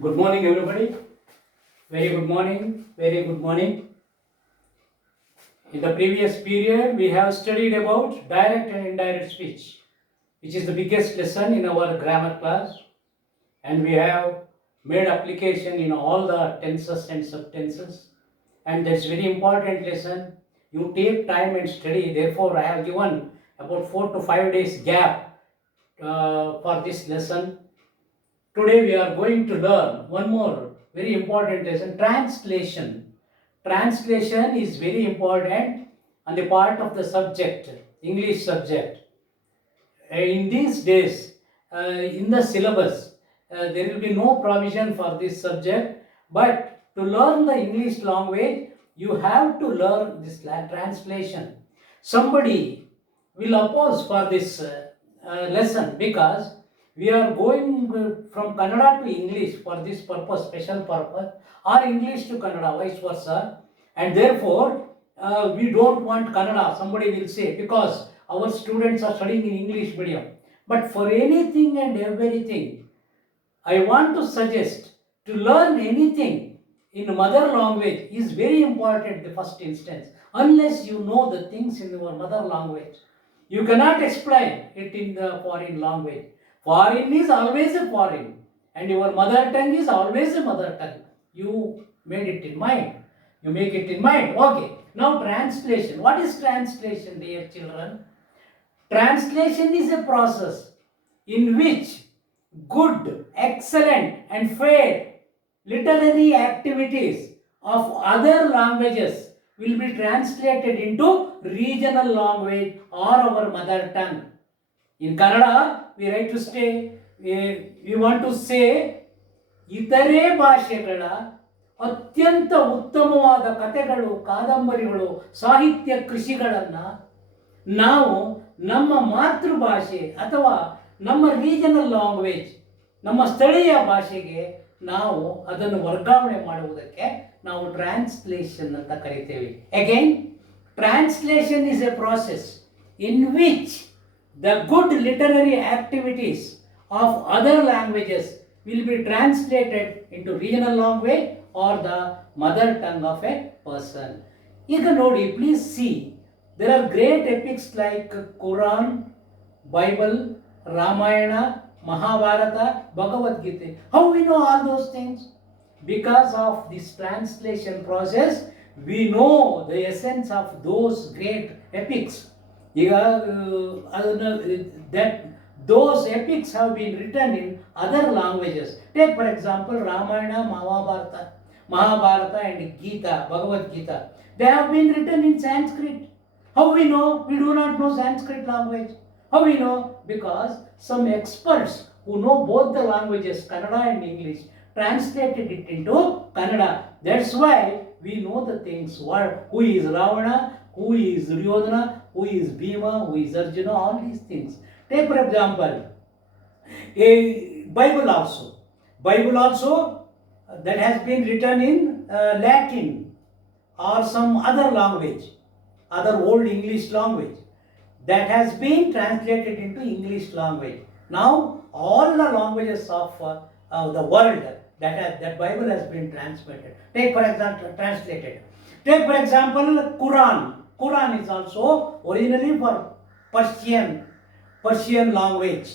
Good morning, everybody. Very good morning. Very good morning. In the previous period, we have studied about direct and indirect speech, which is the biggest lesson in our grammar class, and we have made application in all the tenses and subtenses, and that's very important lesson. You take time and study. Therefore, I have given about 4 to 5 days gap for this lesson. Today we are going to learn one more very important lesson, translation. Translation is very important on the part of the subject, English subject. In these days, in the syllabus, there will be no provision for this subject, but to learn the English language, you have to learn this translation. Somebody will oppose for this lesson because we are going from Kannada to English for this purpose, special purpose, or English to Kannada, vice versa, and therefore we don't want Kannada, somebody will say, because our students are studying in English medium. But for anything and everything, I want to suggest to learn anything in mother language is very important in the first instance. Unless you know the things in your mother language, you cannot explain it in the foreign language. Foreign is always a foreign, and your mother tongue is always a mother tongue. You made it in mind. You make it in mind. Okay. Now translation. What is translation, dear children? Translation is a process in which good, excellent, and fair literary activities of other languages will be translated into regional language or our mother tongue. In Kannada, we want to say ಇತರೆ ಭಾಷೆಗಳ ಅತ್ಯಂತ ಉತ್ತಮವಾದ ಕಥೆಗಳು, ಕಾದಂಬರಿಗಳು, ಸಾಹಿತ್ಯ ಕೃಷಿಗಳನ್ನು ನಾವು ನಮ್ಮ ಮಾತೃಭಾಷೆ ಅಥವಾ ನಮ್ಮ ರೀಜನಲ್ ಲ್ಯಾಂಗ್ವೇಜ್, ನಮ್ಮ ಸ್ಥಳೀಯ ಭಾಷೆಗೆ ನಾವು ಅದನ್ನು ವರ್ಗಾವಣೆ ಮಾಡುವುದಕ್ಕೆ ನಾವು ಟ್ರಾನ್ಸ್ಲೇಷನ್ ಅಂತ ಕರಿತೇವೆ. Again, translation is A process in which the good literary activities of other languages will be translated into regional language or the mother tongue of a person. ಈಗ ನೋಡಿ, please see, there are great epics like Quran, Bible, Ramayana, Mahabharata, Bhagavad Gita. How we know all those things? Because of this translation process, we know the essence of those great epics. That those epics have been written in other languages. Take for example Ramayana, Mahabharata and Gita, Bhagavad Gita. They have been written in Sanskrit. How we know? We do not know Sanskrit language. How we know? Because some experts who know both the languages, Kannada and English, translated it into Kannada. That's why we know the things. Who is Ravana, who is Duryodhana, who is Bhima, who is Arjuna, all these things. Take for example, a Bible also. Bible also that has been written in Latin or some other language, other old English language, that has been translated into English language. Now all the languages of the world that Bible has been translated. Take for example Quran. Quran is also originally for Persian language.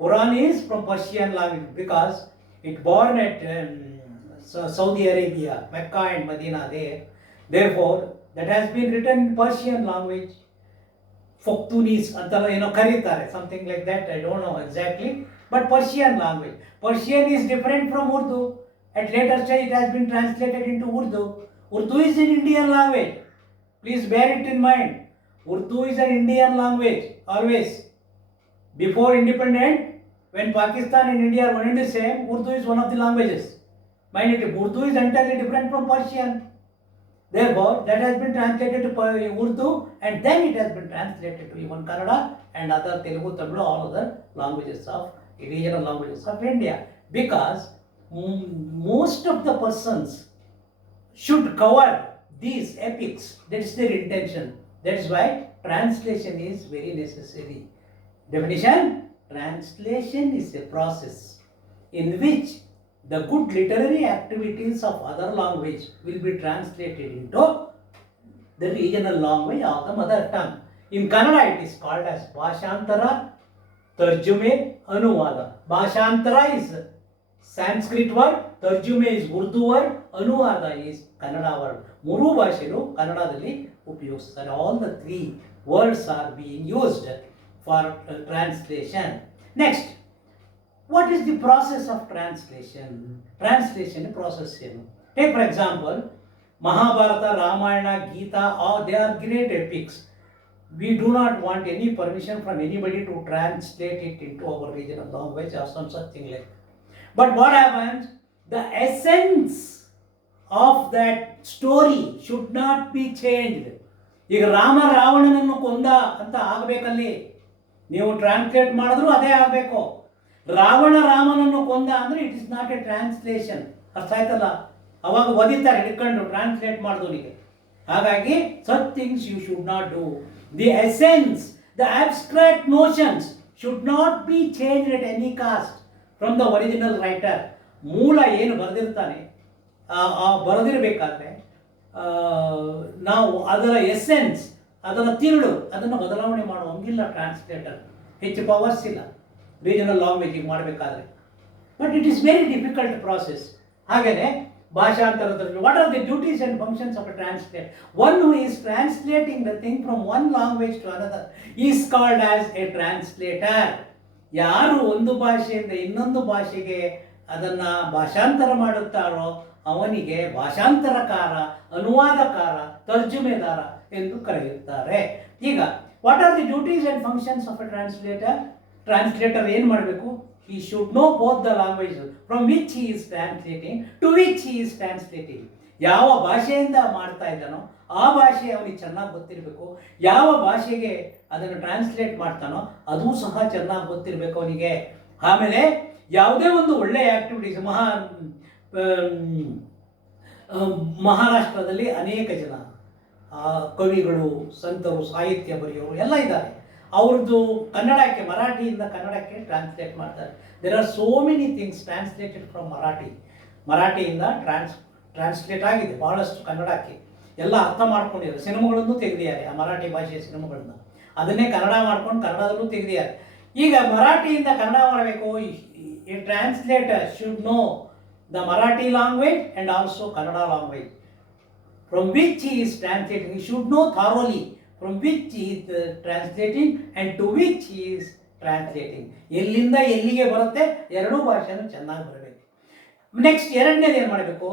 Quran is from Persian language because it born at Saudi Arabia, Mecca and Medina there. Therefore, that has been written in Persian language. Foktunis antala karitare, something like that. I don't know exactly, but Persian language. Persian is different from Urdu. At later stage, it has been translated into Urdu. Urdu is an Indian language. Please bear it in mind. Urdu is an Indian language, always. Before independent, when Pakistan and India are one and the same, Urdu is one of the languages. Mind it, Urdu is entirely different from Persian. Therefore, that has been translated to Urdu, and then it has been translated to even Kannada and other Telugu, Tamil, all other languages of regional languages of India. Because most of the persons should cover these epics. That is their intention. That is why translation is very necessary. Definition: translation is a process in which the good literary activities of other language will be translated into the regional language of the mother tongue. In Kannada it is called as Bhashantara, Tarjume, Anuvada. Bhashantara is Sanskrit word, Tarjume is Urdu word, Anuvada is Kannada word. ಮೂರು ಭಾಷೆಗಳು ಕನ್ನಡದಲ್ಲಿ ಉಪಯೋಗಿಸ್ತಾರೆ. All the three words are being used for translation. Next, what is the process of translation? Translation process ಏನು? Take for example, Mahabharata, Ramayana, Gita, all they are great epics. We do not want any permission from anybody to translate it into our regional language or some such thing like that. But what happens? The essence of that story should not be changed. ಈಗ ರಾಮ ರಾವಣನನ್ನು ಕೊಂದ ಅಂತ ಆಗಬೇಕಲ್ಲಿ, ನೀವು translate ಮಾಡಿದ್ರು ಅದೇ ಆಗಬೇಕು. ರಾವಣ ರಾಮನನ್ನು ಕೊಂದ ಅಂದರೆ it is not a translation. ಅರ್ಥ ಆಯ್ತಲ್ಲ? ಅವಾಗ ಓದಿತಾರೆ ಹಿಡ್ಕೊಂಡು ಟ್ರಾನ್ಸ್ಲೇಟ್ ಮಾಡಿದವನಿಗೆ. ಹಾಗಾಗಿ such things you should not do. The essence, the abstract notions should not be change at any cost from the original writer. ಮೂಲ ಏನು ಬರೆದಿರ್ತಾನೆ ಬರೆದಿರಬೇಕಾದ್ರೆ ನಾವು ಅದರ ಎಸೆನ್ಸ್, ಅದರ ತಿರುಳು ಅದನ್ನು ಬದಲಾವಣೆ ಮಾಡುವಂಗಿಲ್ಲ ಟ್ರಾನ್ಸ್ಲೇಟರ್. ಹೆಚ್ಚು ಪವರ್ಸ್ ಇಲ್ಲ ರೀಜನಲ್ ಲ್ಯಾಂಗ್ವೇಜಿಗೆ ಮಾಡಬೇಕಾದ್ರೆ. But it is very difficult process. ಹಾಗೆಯೇ ಭಾಷಾಂತರದಲ್ಲಿ what are the duties and functions of a translate? One who is translating the thing from one language to another is called as a translator. ಯಾರು ಒಂದು ಭಾಷೆಯಿಂದ ಇನ್ನೊಂದು ಭಾಷೆಗೆ ಅದನ್ನು ಭಾಷಾಂತರ ಮಾಡುತ್ತಾರೋ ಅವನಿಗೆ ಭಾಷಾಂತರಕಾರ, ಅನುವಾದಕಾರ, ತರ್ಜುಮೆದಾರ ಎಂದು ಕರೆಯುತ್ತಾರೆ. ಈಗ what are the duties and functions of a translator? Translator ಏನು ಮಾಡಬೇಕು? He should know both the languages from which he is translating to which he is translating. ಯಾವ ಭಾಷೆಯಿಂದ ಮಾಡ್ತಾ ಇದ್ದಾನೋ ಆ ಭಾಷೆ ಅವನಿಗೆ ಚೆನ್ನಾಗಿ ಗೊತ್ತಿರಬೇಕು. ಯಾವ ಭಾಷೆಗೆ ಅದನ್ನು ಟ್ರಾನ್ಸ್ಲೇಟ್ ಮಾಡ್ತಾನೋ ಅದು ಸಹ ಚೆನ್ನಾಗಿ ಗೊತ್ತಿರಬೇಕು ಅವನಿಗೆ. ಆಮೇಲೆ ಯಾವುದೇ ಒಂದು ಒಳ್ಳೆಯ ಆ್ಯಕ್ಟಿವಿಟೀಸ್, ಮಹಾರಾಷ್ಟ್ರದಲ್ಲಿ ಅನೇಕ ಜನ ಕವಿಗಳು, ಸಂತರು, ಸಾಹಿತ್ಯ ಬರೆಯೋರು ಎಲ್ಲ ಇದ್ದಾರೆ. ಅವ್ರದ್ದು ಕನ್ನಡಕ್ಕೆ, ಮರಾಠಿಯಿಂದ ಕನ್ನಡಕ್ಕೆ ಟ್ರಾನ್ಸ್ಲೇಟ್ ಮಾಡ್ತಾರೆ. There are so many things translated from ಮರಾಠಿಯಿಂದ ಟ್ರಾನ್ಸ್ಲೇಟ್ ಆಗಿದೆ ಬಹಳಷ್ಟು ಕನ್ನಡಕ್ಕೆ. ಎಲ್ಲ ಅರ್ಥ ಮಾಡ್ಕೊಂಡಿದ್ದಾರೆ. ಸಿನಿಮಾಗಳನ್ನು ತೆಗೆದಿದ್ದಾರೆ ಆ ಮರಾಠಿ ಭಾಷೆಯ ಸಿನಿಮಾಗಳನ್ನ. ಅದನ್ನೇ ಕನ್ನಡ ಮಾಡ್ಕೊಂಡು ಕನ್ನಡದಲ್ಲೂ ತೆಗೆದಿದ್ದಾರೆ. ಈಗ ಮರಾಠಿಯಿಂದ ಕನ್ನಡ ಮಾಡಬೇಕು. A translator should know the Marathi language and also Kannada language from which he is translating. He should know thoroughly from which he is translating and to which he is translating. ಎಲ್ಲಿಂದ ಎಲ್ಲಿಗೆ ಬರುತ್ತೆ ಎರಡೂ ಭಾಷೆನೂ ಚೆನ್ನಾಗಿ ಬರಬೇಕು. ನೆಕ್ಸ್ಟ್ ಎರಡನೇದು ಏನು ಮಾಡಬೇಕು?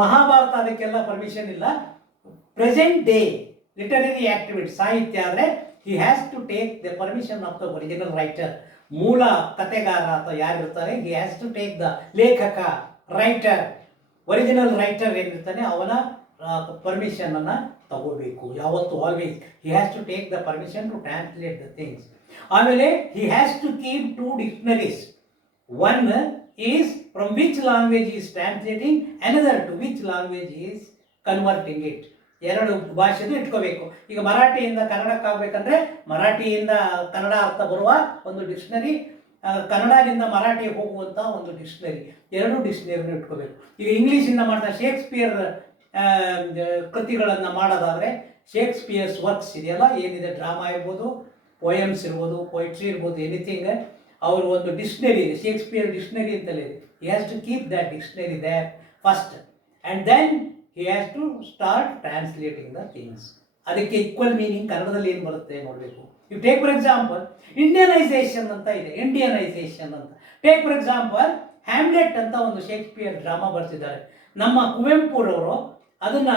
ಮಹಾಭಾರತ ಅದಕ್ಕೆಲ್ಲ ಪರ್ಮಿಷನ್ ಇಲ್ಲ. ಪ್ರೆಸೆಂಟ್ ಡೇ ಲಿಟರರಿ ಆಕ್ಟಿವಿಟಿ, ಸಾಹಿತ್ಯ ಆದರೆ he has to take the permission of the original writer. ಮೂಲ ಕಥೆಗಾರ ಅಥವಾ ಯಾರಿರ್ತಾರೆ, he has to take the ಲೇಖಕ, ರೈಟರ್, ಒರಿಜಿನಲ್ ರೈಟರ್ ಏನಿರ್ತಾನೆ ಅವನ ಪರ್ಮಿಷನ್ ಅನ್ನು ತಗೋಬೇಕು ಯಾವತ್ತು. Always he has to take the permission to translate the things. ಆಮೇಲೆ he has to keep 2 dictionaries. One is from which language he is translating, another to which language he is converting it. ಎರಡು ಭಾಷೆದು ಇಟ್ಕೋಬೇಕು. ಈಗ ಮರಾಠಿಯಿಂದ ಕನ್ನಡಕ್ಕಾಗಬೇಕಂದ್ರೆ ಮರಾಠಿಯಿಂದ ಕನ್ನಡ ಅರ್ಥ ಬರುವ ಒಂದು dictionary, ಕನ್ನಡದಿಂದ ಮರಾಠಿಗೆ ಹೋಗುವಂಥ ಒಂದು ಡಿಕ್ಷನರಿ, ಎರಡು ಡಿಕ್ಷನರಿನ ಇಟ್ಕೋಬೇಕು. ಈಗ ಇಂಗ್ಲೀಷಿಂದ ಮಾಡ್ತಾ ಶೇಕ್ಸ್ಪಿಯರ್ ಕೃತಿಗಳನ್ನು ಮಾಡೋದಾದರೆ ಶೇಕ್ಸ್ಪಿಯರ್ಸ್ ವರ್ಕ್ಸ್ ಇದೆಯಲ್ಲ, ಏನಿದೆ, ಡ್ರಾಮಾ ಇರ್ಬೋದು, ಪೋಯಮ್ಸ್ ಇರ್ಬೋದು, ಪೊಯಿಟ್ರಿ ಇರ್ಬೋದು, ಎನಿಥಿಂಗ್, ಅವರು ಒಂದು ಡಿಕ್ಷನರಿ ಇದೆ, ಶೇಕ್ಸ್ಪಿಯರ್ ಡಿಕ್ಷನರಿ ಅಂತಲೇ ಇದೆ. He has to keep that dictionary there first and then he has to start translating the things. ಅದಕ್ಕೆ ಈಕ್ವಲ್ ಮೀನಿಂಗ್ ಕನ್ನಡದಲ್ಲಿ ಏನು ಬರುತ್ತೆ ನೋಡಬೇಕು. You take for example Indianisation ಅಂತ ಇದೆ, ಇಂಡಿಯನೈಸೇಷನ್ ಅಂತ. ಟೇಕ್ ಫಾರ್ ಎಕ್ಸಾಂಪಲ್ ಹ್ಯಾಮ್ಲೆಟ್ ಅಂತ ಒಂದು ಶೇಕ್ಸ್ಪಿಯರ್ ಡ್ರಾಮಾ ಬರ್ತಿದ್ದಾರೆ. ನಮ್ಮ ಕುವೆಂಪುರವರು ಅದನ್ನು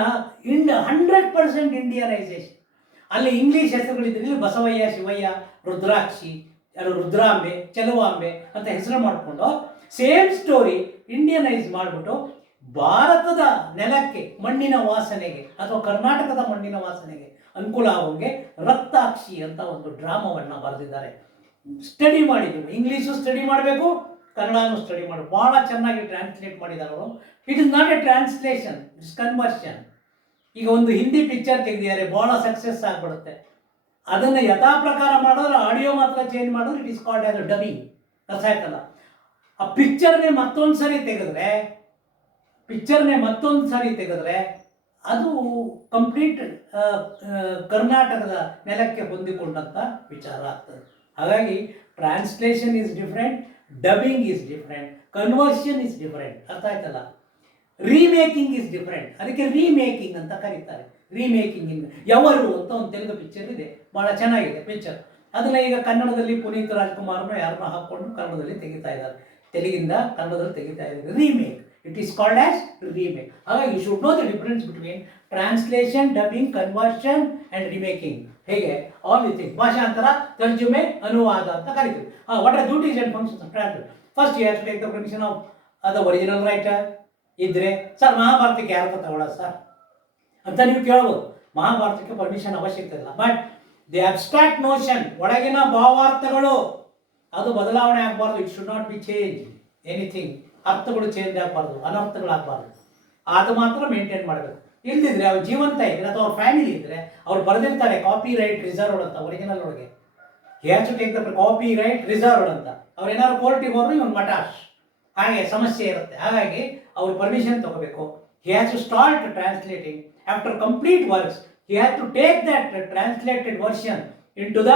100% ಇಂಡಿಯನೈಸೇಷನ್, ಅಲ್ಲಿ ಇಂಗ್ಲೀಷ್ ಹೆಸರುಗಳಿದ್ರೆ ಇಲ್ಲಿ ಬಸವಯ್ಯ, ಶಿವಯ್ಯ, ರುದ್ರಾಕ್ಷಿ, ರುದ್ರಾಂಬೆ, ಚೆಲುವಾಂಬೆ ಅಂತ ಹೆಸರು ಮಾಡಿಕೊಂಡು ಸೇಮ್ ಸ್ಟೋರಿ ಇಂಡಿಯನೈಸ್ ಮಾಡಿಬಿಟ್ಟು ಭಾರತದ ನೆಲಕ್ಕೆ, ಮಣ್ಣಿನ ವಾಸನೆಗೆ ಅಥವಾ ಕರ್ನಾಟಕದ ಮಣ್ಣಿನ ವಾಸನೆಗೆ ಅನುಕೂಲ ಆಗೋಂಗೆ ರಕ್ತಾಕ್ಷಿ ಅಂತ ಒಂದು ಡ್ರಾಮಾವನ್ನು ಬರೆದಿದ್ದಾರೆ. ಸ್ಟಡಿ ಮಾಡಿದ್ದೀವಿ, ಇಂಗ್ಲೀಷು ಸ್ಟಡಿ ಮಾಡಬೇಕು, ಕನ್ನಡನೂ ಸ್ಟಡಿ ಮಾಡಿ ಭಾಳ ಚೆನ್ನಾಗಿ ಟ್ರಾನ್ಸ್ಲೇಟ್ ಮಾಡಿದ್ದಾರೆ ಅವರು. It is not a translation, it's conversion. ಈಗ ಒಂದು ಹಿಂದಿ ಪಿಕ್ಚರ್ ತೆಗೆದಿದ್ದಾರೆ, ಭಾಳ ಸಕ್ಸಸ್ ಆಗಿಬಿಡುತ್ತೆ. ಅದನ್ನು ಯಥಾ ಪ್ರಕಾರ ಮಾಡಿದ್ರೆ ಆಡಿಯೋ ಮಾತ್ರ ಚೇಂಜ್ ಮಾಡಿದ್ರೆ it is called as a dubbing. ಅರ್ಥ ಆಯ್ತಲ್ಲ? ಆ ಪಿಕ್ಚರ್ನೇ ಮತ್ತೊಂದು ಸಾರಿ ತೆಗೆದ್ರೆ ಅದು ಕಂಪ್ಲೀಟ್ ಕರ್ನಾಟಕದ ನೆಲಕ್ಕೆ ಹೊಂದಿಕೊಂಡಂಥ ವಿಚಾರ ಆಗ್ತದೆ. ಹಾಗಾಗಿ translation is different, dubbing is different, conversion is different. ಅರ್ಥ ಆಯ್ತಲ್ಲ? ರೀಮೇಕಿಂಗ್ ಈಸ್ ಡಿಫ್ರೆಂಟ್. ಅದಕ್ಕೆ ರೀಮೇಕಿಂಗ್ ಅಂತ ಕರೀತಾರೆ. ರೀಮೇಕಿಂಗ್ ಇನ್ ಯವರು ಅಂತ ಒಂದು ತೆಲುಗು ಪಿಕ್ಚರ್ ಇದೆ, ಭಾಳ ಚೆನ್ನಾಗಿದೆ ಪಿಕ್ಚರ್. ಅದನ್ನು ಈಗ ಕನ್ನಡದಲ್ಲಿ ಪುನೀತ್ ರಾಜ್ಕುಮಾರ್ನ ಯಾರನ್ನ ಹಾಕ್ಕೊಂಡು ಕನ್ನಡದಲ್ಲಿ ತೆಗಿತಾ ಇದ್ದಾರೆ, ತೆಲುಗಿಂದ ಕನ್ನಡದಲ್ಲಿ ತೆಗಿತಾ ಇದ್ದಾರೆ. Remake, it is called as remake. ಹಾಗಾಗಿ you should know the difference between translation, dubbing, conversion and remaking. ಹೇಗೆ ಆಲ್ ದಿ ಥಿಂಗ್, ಭಾಷಾಂತರ, ತರ್ಜುಮೆ, ಅನುವಾದ ಅಂತ ಕರಿತೀವಿ. What are duties and functions of translate? First you have to take the permission of the original writer. ಇದ್ದರೆ sir ಮಹಾಭಾರತಕ್ಕೆ ಯಾರು ತಗೊಳ್ಳೋದು ಸರ್ ಅಂತ ನೀವು ಕೇಳ್ಬೋದು. ಮಹಾಭಾರತಕ್ಕೆ ಪರ್ಮಿಷನ್ ಅವಶ್ಯಕತೆ ಇಲ್ಲ. ಬಟ್ ದಿ ಅಬ್ಸ್ಟ್ರಾಕ್ಟ್ ನೋಷನ್, ಒಳಗಿನ ಭಾವಾರ್ಥಗಳು ಅದು ಬದಲಾವಣೆ ಆಗಬಾರ್ದು. It should not be change anything. ಅರ್ಥಗಳು ಚೇಂಜ್ ಆಗಬಾರ್ದು, ಅನರ್ಥಗಳಾಗಬಾರ್ದು. ಅದು ಮಾತ್ರ ಮೇಂಟೈನ್ ಮಾಡಬೇಕು. ಇಲ್ದಿದ್ರೆ ಅವ್ರು ಜೀವಂತ ಇದ್ದರೆ ಅಥವಾ ಅವ್ರ ಫ್ಯಾಮಿಲಿ ಇದ್ದರೆ ಅವ್ರು ಬರೆದಿರ್ತಾರೆ ಕಾಪಿ ರೈಟ್ ರಿಸರ್ವ್ಡ್ ಅಂತ ಒರಿಜಿನಲ್ ಒಳಗೆ. Have to take the copyright reserved ಅಂತ. ಅವ್ರು ಏನಾದ್ರು ಕೋರ್ಟಿಗೆ ಹೋದ್ರು ಇವನು ಮಟಾಶ್, ಹಾಗೆ ಸಮಸ್ಯೆ ಇರುತ್ತೆ. ಹಾಗಾಗಿ ಅವ್ರು ಪರ್ಮಿಷನ್ ತಗೋಬೇಕು. He has to start translating. After complete works he has to take that translated version into the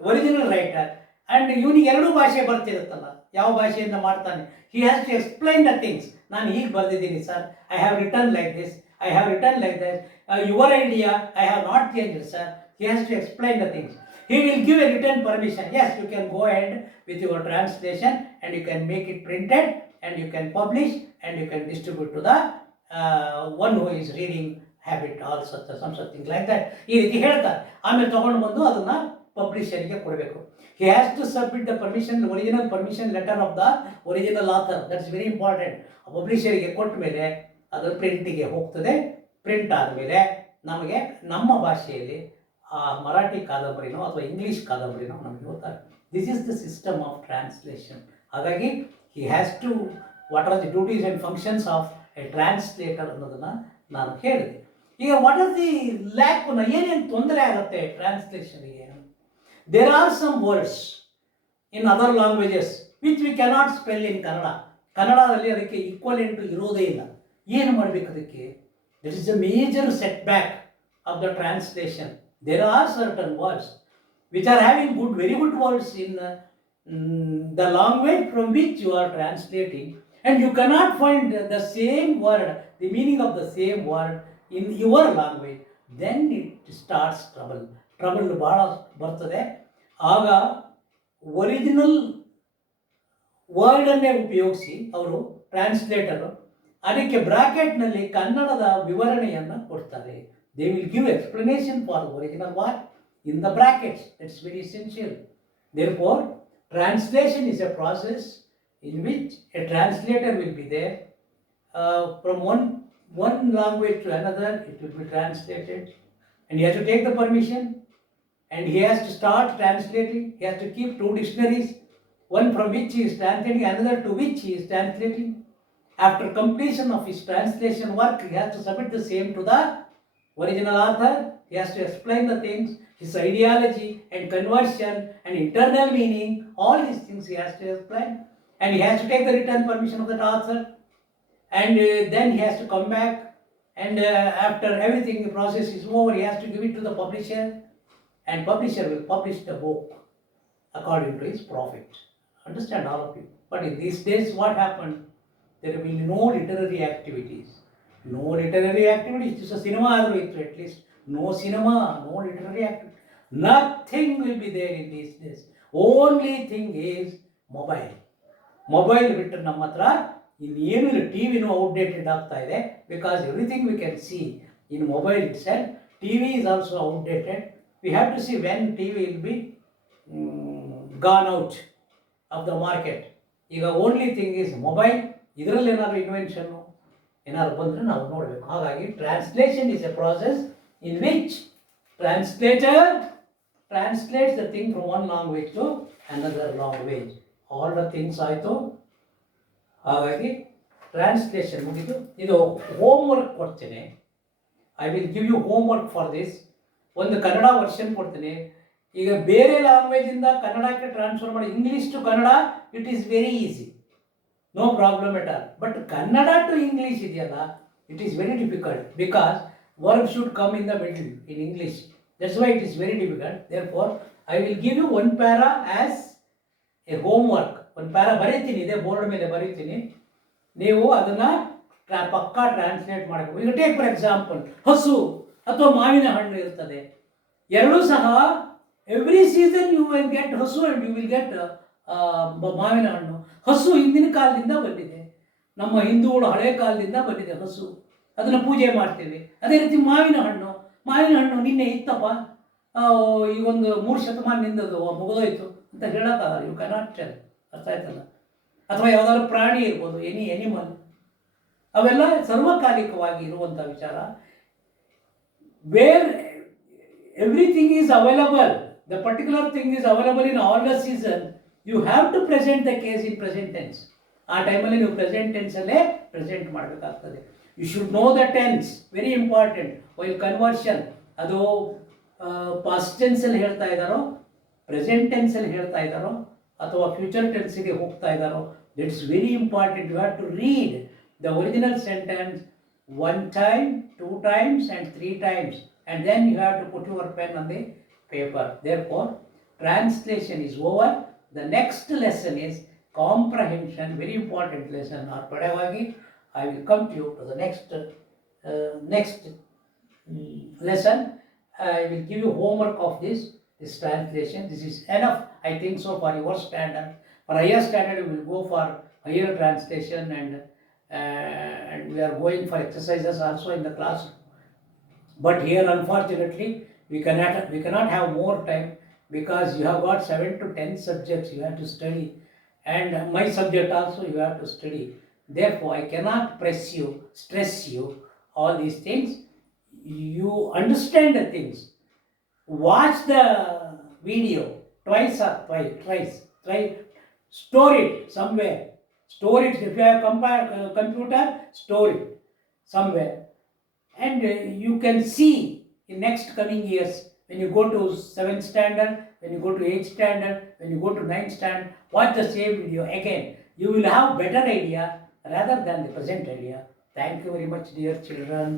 original writer. And ಇವನಿಗೆ ಎರಡೂ ಭಾಷೆ ಬರ್ತಿರುತ್ತಲ್ಲ, ಯಾವ ಭಾಷೆಯಿಂದ ಮಾಡ್ತಾನೆ. He has to explain the things. ನಾನು ಹೀಗೆ ಬರೆದಿದ್ದೀನಿ sir, I have written like this, I have written like that. Your idea, I have not changed, sir. He has to explain the things. He will give a written permission. Yes, you can go ahead with your translation and you can make it printed and you can publish and you can distribute to the one who is reading habit, all such something like that. ಈ ರೀತಿ ಹೇಳ್ತಾರೆ. ಆಮೇಲೆ ತಗೊಂಡು ಬಂದು ಅದನ್ನು ಪಬ್ಲಿಷರಿಗೆ ಕೊಡಬೇಕು. He has to submit the permission, original permission letter of the original author. That's very important. ಪಬ್ಲಿಷರಿಗೆ ಕೊಟ್ಟ ಮೇಲೆ ಅದು ಪ್ರಿಂಟಿಗೆ ಹೋಗ್ತದೆ. ಪ್ರಿಂಟ್ ಆದಮೇಲೆ ನಮಗೆ ನಮ್ಮ ಭಾಷೆಯಲ್ಲಿ ಆ ಮರಾಠಿ ಕಾದಂಬರಿನೋ ಅಥವಾ ಇಂಗ್ಲೀಷ್ ಕಾದಂಬರಿನೋ ನಮಗೆ ಗೊತ್ತಾಗುತ್ತೆ. This is the system of translation. ಹಾಗಾಗಿ he has to what are the duties and functions of a translator ಅನ್ನೋದನ್ನು ನಾನು ಹೇಳಿದೆ. ಈಗ ವಾಟ್ ಆರ್ ದಿ ಲ್ಯಾಕ್, ಏನೇನು ತೊಂದರೆ ಆಗುತ್ತೆ ಟ್ರಾನ್ಸ್ಲೇಷನ್ಗೆ? There are some words in other languages which we cannot spell in Kannada. ಕನ್ನಡದಲ್ಲಿ ಅದಕ್ಕೆ ಈಕ್ವಲೆಂಟು ಇರೋದೇ ಇಲ್ಲ. ಏನು ಮಾಡಬೇಕು ಅದಕ್ಕೆ? That is the major setback of the translation. There are certain words which are having good, very good words in the language from which you are translating, and you cannot find the same word, the meaning of the same word in your language. Then it starts trouble. Trouble ಭಾಳ ಬರ್ತದೆ. ಆಗ original ವರ್ಡನ್ನೇ ಉಪಯೋಗಿಸಿ ಅವರು ಟ್ರಾನ್ಸ್ಲೇಟರು ಅದಕ್ಕೆ ಬ್ರಾಕೆಟ್ನಲ್ಲಿ ಕನ್ನಡದ ವಿವರಣೆಯನ್ನು ಕೊಡ್ತಾರೆ. They will give explanation for original word in the brackets. That's very essential. Therefore translation is a process in which a translator will be there from one language to another. It will be translated and he has to take the permission and he has to start translating. He has to keep two dictionaries, one from which he is translating, another to which he is translating. After completion of his translation work, he has to submit the same to the original author. He has to explain the things, his ideology and conversion and internal meaning, all these things he has to explain. And he has to take the written permission of the author. And then he has to come back. And after everything, the process is over, he has to give it to the publisher. And publisher will publish the book according to his profit. Understand, all of you? But in these days, what happened? There will be no literary activities. No literary activities. Just a cinema at least. No cinema, no literary activity. Nothing will be there in these days. Only thing is mobile. Mobile ಬಿಟ್ಟರೆ ನಮ್ಮ ಹತ್ರ ಇನ್ನೇನು ಇಲ್ಲ. ಟಿವಿನೂ outdated ಆಗ್ತಾ ಇದೆ. Because everything we can see in mobile itself. TV is also outdated. We have to see when TV will be gone out of the market. ಈಗ only thing is mobile. ಇದರಲ್ಲಿ ಏನಾದರೂ invention ಏನಾದ್ರು ಬಂದರೆ ನಾವು ನೋಡಬೇಕು. ಹಾಗಾಗಿ translation is a process in which translator translates the thing from one language to another language. All the things ಆಯಿತು. ಹಾಗಾಗಿ ಟ್ರಾನ್ಸ್ಲೇಷನ್ ಮುಗಿದು. ಇದು ಹೋಮ್ವರ್ಕ್ ಕೊಡ್ತೇನೆ. I will give you homework for this. ಒಂದು ಕನ್ನಡ ವರ್ಷನ್ ಕೊಡ್ತೇನೆ. ಈಗ ಬೇರೆ ಲ್ಯಾಂಗ್ವೇಜಿಂದ ಕನ್ನಡಕ್ಕೆ ಟ್ರಾನ್ಸ್ಫರ್ ಮಾಡಿ English to Kannada it is very easy. No problem at all. But Kannada to English ಇದೆಯಲ್ಲ, it is very difficult because verb should come in the middle in English. That's why it is very difficult. Therefore I will give you one para as a homework. ಒಂದು para ಬರೀತೀನಿ, ಇದೇ board ಮೇಲೆ ಬರೀತೀನಿ, ನೀವು ಅದನ್ನು ಪಕ್ಕಾ translate ಮಾಡಬೇಕು. ಈಗ ಟೇಕ್ ಫಾರ್ ಎಕ್ಸಾಂಪಲ್ ಹಸು ಅಥವಾ ಮಾವಿನ ಹಣ್ಣು ಇರ್ತದೆ, ಎರಡೂ ಸಹ every season you will get ಹಸು ಆ್ಯಂಡ್ ಯು ವಿಲ್ ಗೆಟ್ ಮಾವಿನ ಹಣ್ಣು. ಹಸು ಹಿಂದಿನ ಕಾಲದಿಂದ ಬಂದಿದೆ, ನಮ್ಮ ಹಿಂದೂಗಳು ಹಳೆ ಕಾಲದಿಂದ ಬಂದಿದೆ ಹಸು, ಅದನ್ನು ಪೂಜೆ ಮಾಡ್ತೇವೆ. ಅದೇ ರೀತಿ ಮಾವಿನ ಹಣ್ಣು ನಿನ್ನೆ ಇತ್ತಪ್ಪ, ಈ ಒಂದು 3 ಶತಮಾನದಿಂದದು ಮುಗಿದೋಯ್ತು ಅಂತ ಹೇಳೋಕ್ಕಾಗಲ್ಲ. You cannot tell. ಅರ್ಥ ಆಯ್ತಲ್ಲ? ಅಥವಾ ಯಾವುದಾದ್ರು ಪ್ರಾಣಿ ಇರ್ಬೋದು, ಎನಿ ಎನಿಮಲ್, ಅವೆಲ್ಲ ಸರ್ವಕಾಲಿಕವಾಗಿ ಇರುವಂಥ ವಿಚಾರ. Where everything is available, the particular thing is available in all the season, you have to present the case in present tense. ಆ ಟೈಮಲ್ಲಿ ನೀವು ಪ್ರೆಸೆಂಟ್ ಟೆನ್ಸಲ್ಲೇ ಪ್ರೆಸೆಂಟ್ ಮಾಡಬೇಕಾಗ್ತದೆ. You should know the tense, very important. While conversion ಅದು past ಟೆನ್ಸಲ್ಲಿ ಹೇಳ್ತಾ ಇದ್ದಾರೋ, present ಟೆನ್ಸಲ್ಲಿ ಹೇಳ್ತಾ ಇದ್ದಾರೋ, ಅಥವಾ ಫ್ಯೂಚರ್ ಟೆನ್ಸಿಗೆ ಹೋಗ್ತಾ ಇದ್ದಾರೋ, that's very important. You have to read the original sentence 1 time, 2 times and 3 times, and then you have to put your pen on the paper. Therefore, translation is over. The next lesson is comprehension, very important lesson or pedagogy. I will come to you to the next lesson. I will give you homework of this translation. This is enough, I think so, for your standard. For higher standard, we will go for higher translation, and we are going for exercises also in the class. But here, unfortunately, we cannot have more time, because you have got 7 to 10 subjects you have to study, and my subject also you have to study. Therefore, I cannot stress you all these things. You understand the things. Watch the video twice or thrice. Store it somewhere. Store it. If you have computer, store it somewhere. And you can see in next coming years, when you go to 7th standard, when you go to 8th standard, when you go to 9th standard, watch the same video again. You will have better idea rather than the present idea. Thank you very much, dear children.